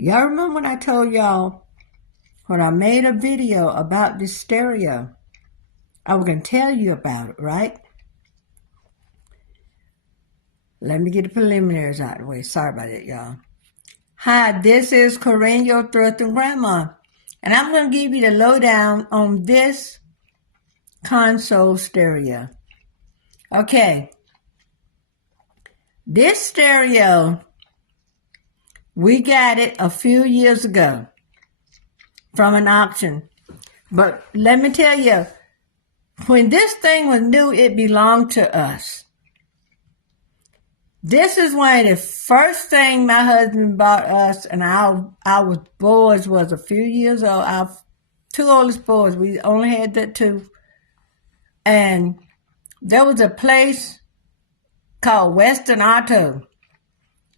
Y'all remember when I told y'all when I made a video about this stereo? I was going to tell you about it, right? Let me get the preliminaries out of the way. Sorry about that, y'all. Hi, this is Corinne, your Truetone grandma. And I'm going to give you the lowdown on this console stereo. Okay. This stereo, we got it a few years ago from an auction. But let me tell you, when this thing was new, it belonged to us. This is one of the first things my husband bought us, and our boys was a few years old. Our two oldest boys, we only had that two. And there was a place called Western Auto.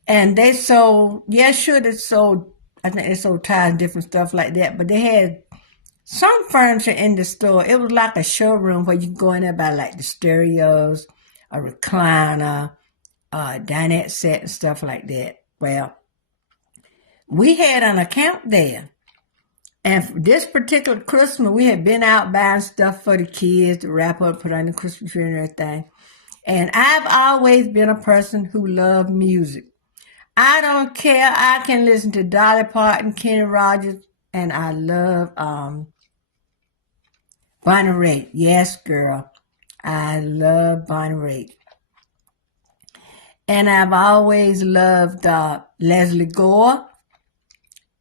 And they sold, they sold, I think they sold tires and different stuff like that. But they had some furniture in the store. It was like a showroom where you can go in there buy like the stereos, a recliner, dinette set and stuff like that. Well, we had an account there. And for this particular Christmas, we had been out buying stuff for the kids to wrap up, put on the Christmas tree and everything. And I've always been a person who loved music. I don't care. I can listen to Dolly Parton, Kenny Rogers, and I love Bonnie Raitt. Yes, girl. I love Bonnie Raitt. And I've always loved Leslie Gore.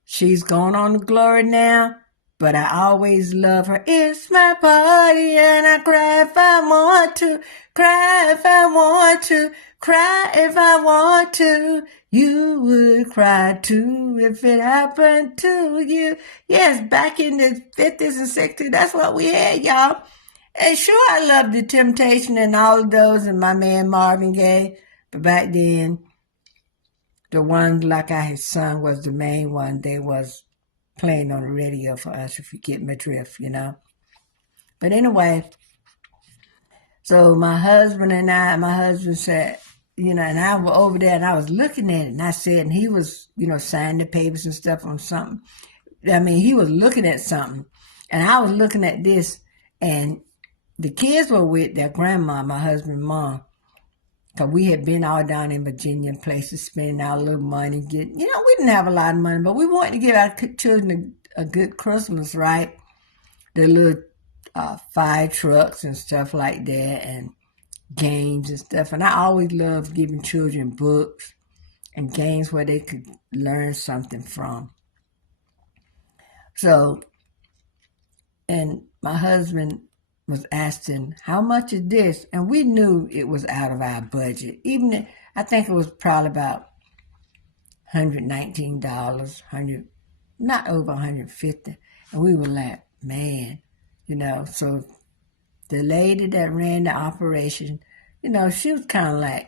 She's gone on to glory now, but I always love her. It's my party and I cry if I want to, cry if I want to, cry if I want to. You would cry too if it happened to you. Yes, back in the 50s and 60s, that's what we had, y'all. And sure, I loved The Temptation and all of those and my man Marvin Gaye. But back then, the ones like I had sung was the main one. They was playing on the radio for us, if you get my drift, you know. But anyway, so my husband said, and I was over there and I was looking at it and I said, and he was, signing the papers and stuff on something. I mean, he was looking at something and I was looking at this and the kids were with their grandma, my husband's mom. Because we had been all down in Virginia and places, spending our little money. We didn't have a lot of money, but we wanted to give our children a good Christmas, right? The little fire trucks and stuff like that and games and stuff. And I always loved giving children books and games where they could learn something from. So, and my husband was asking, how much is this? And we knew it was out of our budget. I think it was probably about $119, not over $150. And we were like, man, so the lady that ran the operation, she was kind of like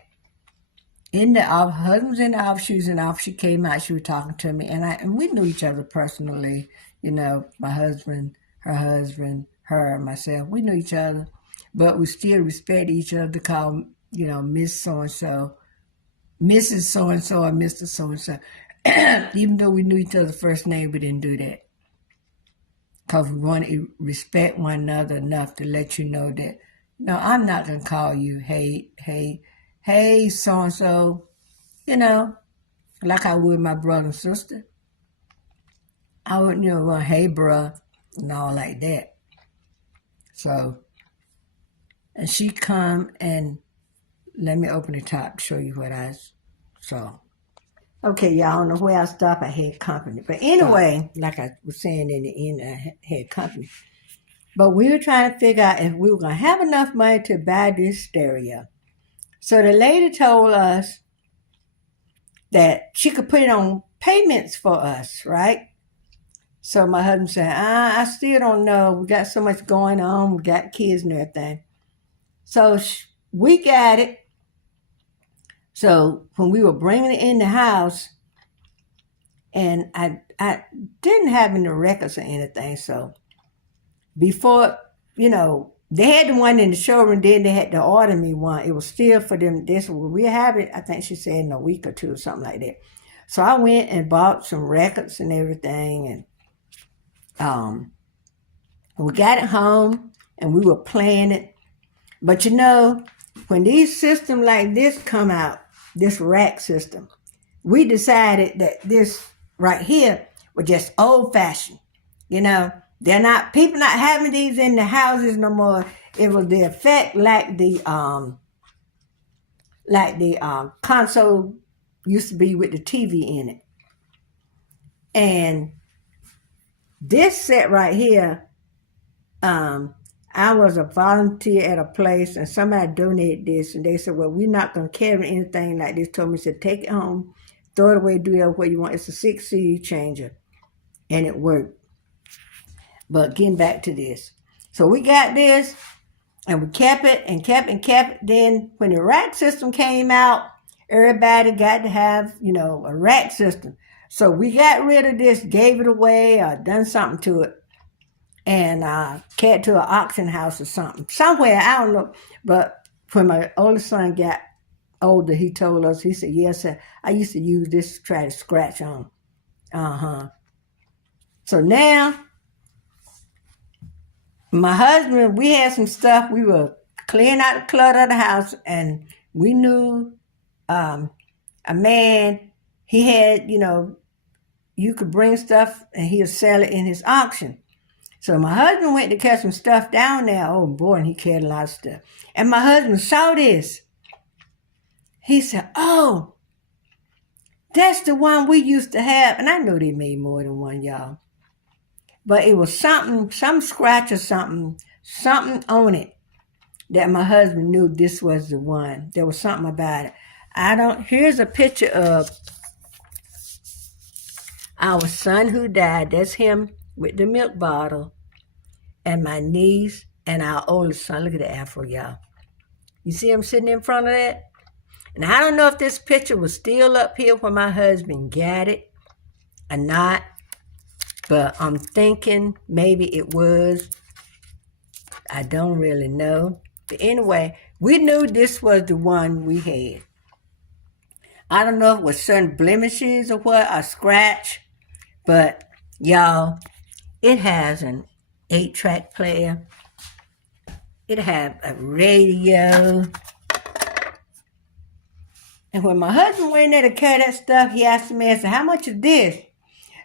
in the office, husband was in the office, she was in the office, she came out, she was talking to me, and we knew each other personally, my husband, her husband, her and myself, we knew each other, but we still respect each other to call, Miss So-and-so, Mrs. So-and-so, or Mr. So-and-so. Even though we knew each other's first name, we didn't do that. Because we wanted to respect one another enough to let you know that, no, I'm not going to call you, hey, so-and-so, like I would my brother and sister. I wouldn't, hey, bruh, and all like that. So, and she come and let me open the top to show you what I saw. Okay, y'all, I don't know where I stopped. I had company. But anyway, like I was saying in the end, I had company. But we were trying to figure out if we were going to have enough money to buy this stereo. So the lady told us that she could put it on payments for us, right? So my husband said, I still don't know. We got so much going on. We got kids and everything. So we got it. So when we were bringing it in the house, and I didn't have any records or anything. So before, they had the one in the showroom, then they had to order me one. It was still for them. We have it, I think she said, in a week or two or something like that. So I went and bought some records and everything, and we got it home and we were playing it. But you know, when these systems like this come out, this rack system, we decided that this right here was just old fashioned. You know, people not having these in the houses no more. It was the effect like the console used to be with the TV in it. And this set right here, I was a volunteer at a place and somebody donated this and they said, well, we're not going to carry anything like this. Told me, said, take it home, throw it away, do it what you want. It's a 6 CD changer. And it worked. But getting back to this. So we got this and we kept it and kept it. Then when the rack system came out, everybody got to have, a rack system. So we got rid of this, gave it away, or done something to it. And carried to an auction house or something. Somewhere, I don't know. But when my oldest son got older, he told us, he said, yes, sir, I used to use this to try to scratch on. So now, my husband, we had some stuff. We were clearing out the clutter of the house, and we knew a man, he had, you could bring stuff and he'll sell it in his auction. So my husband went to catch some stuff down there. Oh boy, and he carried a lot of stuff. And my husband saw this. He said, oh, that's the one we used to have. And I know they made more than one, y'all. But it was some scratch or something on it that my husband knew this was the one. There was something about it. Here's a picture of our son who died. That's him with the milk bottle, and my niece and our oldest son. Look at the afro, y'all. You see him sitting in front of that? And I don't know if this picture was still up here when my husband got it or not, but I'm thinking maybe it was. I don't really know. But anyway, we knew this was the one we had. I don't know if it was certain blemishes or what, or scratch, but y'all, it has an 8-track player. It has a radio. And when my husband went in there to carry that stuff, he asked me, I said, how much is this?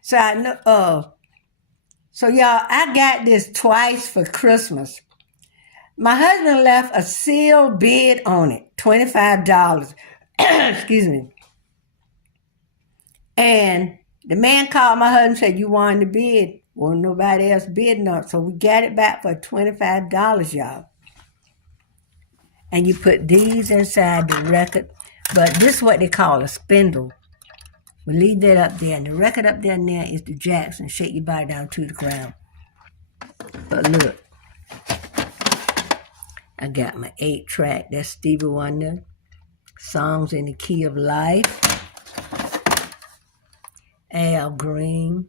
So I know, so y'all, I got this twice for Christmas. My husband left a sealed bid on it, $25. Excuse me. And the man called my husband and said, you wanted to bid. Well, nobody else bidding on it. So we got it back for $25, y'all. And you put these inside the record. But this is what they call a spindle. We leave that up there. And the record up there now is the Jackson. Shake your body down to the ground. But look. I got my 8-track. That's Stevie Wonder. Songs in the Key of Life. Al Green.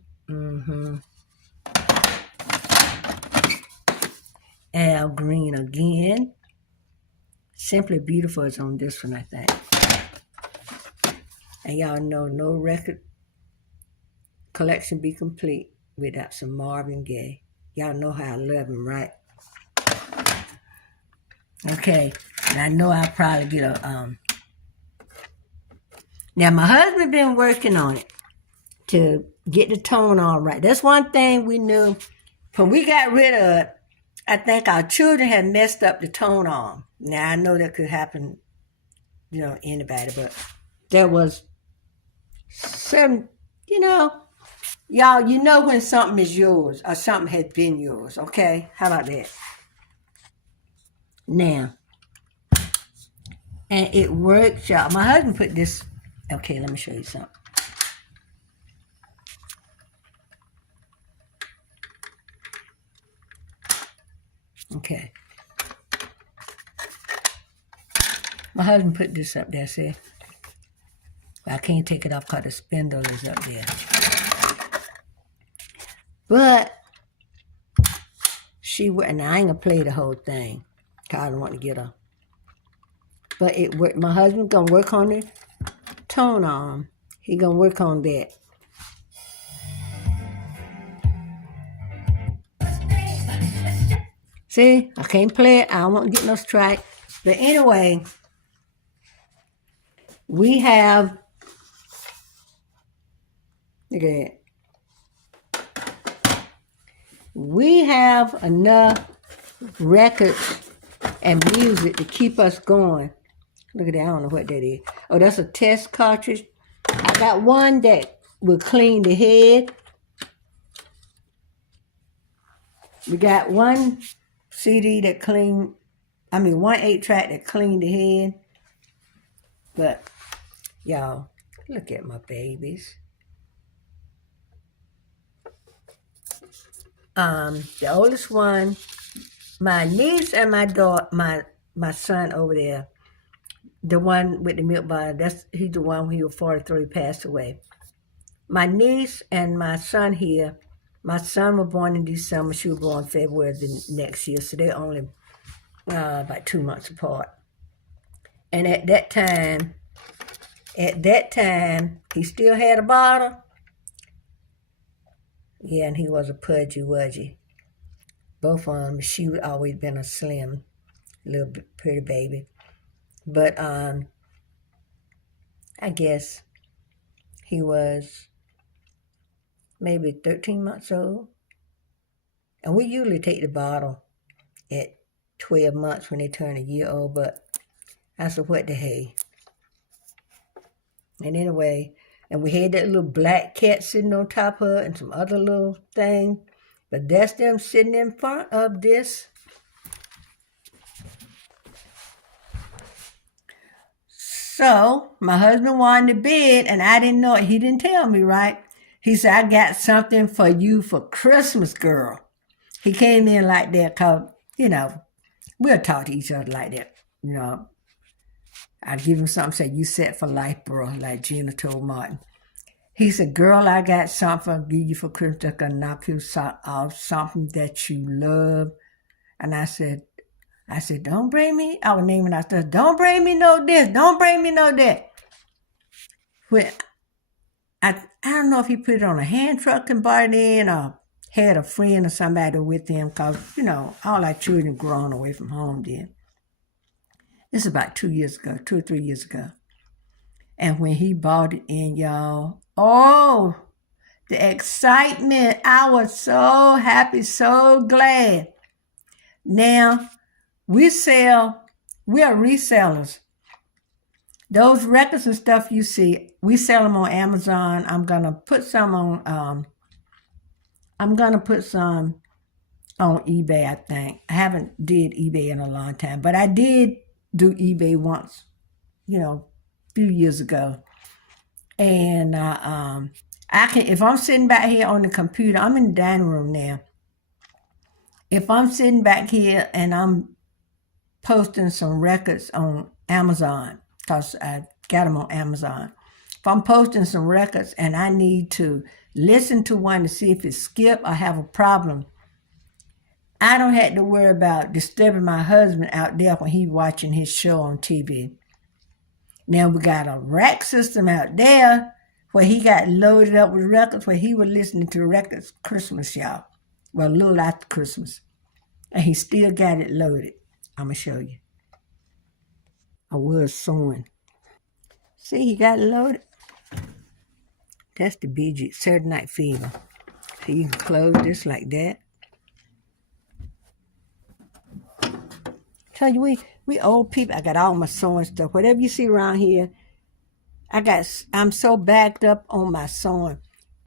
Al Green again. Simply Beautiful is on this one, I think. And y'all know no record collection be complete without some Marvin Gaye. Y'all know how I love him, right? Okay, and I know I'll probably get a, Now, my husband been working on it to get the tone all right. That's one thing we knew. When we got rid of it, I think our children had messed up the tone arm. Now, I know that could happen, anybody, but there was some, y'all, when something is yours or something has been yours, okay? How about that? Now, and it works, y'all. My husband put this, okay, let me show you something. Okay. My husband put this up there, see? I can't take it off because the spindle is up there. But she would, and I ain't gonna play the whole thing because I don't want to get her. But it worked. My husband gonna work on the tone arm. He gonna work on that. See, I can't play it. I don't want to get no strike. But anyway, we have, look at that. We have enough records and music to keep us going. Look at that. I don't know what that is. Oh, that's a test cartridge. I got one that will clean the head. We got one CD that one 8-track that cleaned the head. But, y'all, look at my babies. The oldest one, my niece and my daughter, my son over there, the one with the milk bottle, he's the one who was 43, passed away. My niece and my son here, my son was born in December, she was born February the next year, so they're only about 2 months apart. And at that time, he still had a bottle. Yeah, and he was a pudgy-wudgy. Both of them, she would always been a slim, little pretty baby. But I guess he was maybe 13 months old. And we usually take the bottle at 12 months when they turn a year old, but I said, what the hey. And anyway, and we had that little black cat sitting on top of it and some other little thing. But that's them sitting in front of this. So my husband wanted to bid, and I didn't know it. He didn't tell me, right? He said, I got something for you for Christmas, girl. He came in like that because, we'll talk to each other like that. I'd give him something, say, you set for life, bro, like Gina told Martin. He said, girl, I got something I'll give you for Christmas that's going to knock you off something that you love. And I said, don't bring me, I was naming out stuff, don't bring me no this, don't bring me no that. When I don't know if he put it on a hand truck and brought it in or had a friend or somebody with him because, all our children grown away from home then. This is about 2 or 3 years ago. And when he bought it in, y'all, the excitement. I was so happy, so glad. Now, we are resellers. Those records and stuff you see, we sell them on Amazon. I'm going to put some on eBay, I think. I haven't did eBay in a long time, but I did do eBay once, a few years ago. And if I'm sitting back here on the computer, I'm in the dining room now. If I'm sitting back here and I'm posting some records on Amazon, because I got them on Amazon. If I'm posting some records and I need to listen to one to see if it's skipped or have a problem, I don't have to worry about disturbing my husband out there when he's watching his show on TV. Now we got a rack system out there where he got loaded up with records where he was listening to records Christmas, y'all. Well, a little after Christmas. And he still got it loaded. I'm going to show you. I was sewing. See, he got it loaded. That's the BG, Saturday Night Fever. So you can close this like that. Tell you, we old people. I got all my sewing stuff. Whatever you see around here, I'm so backed up on my sewing.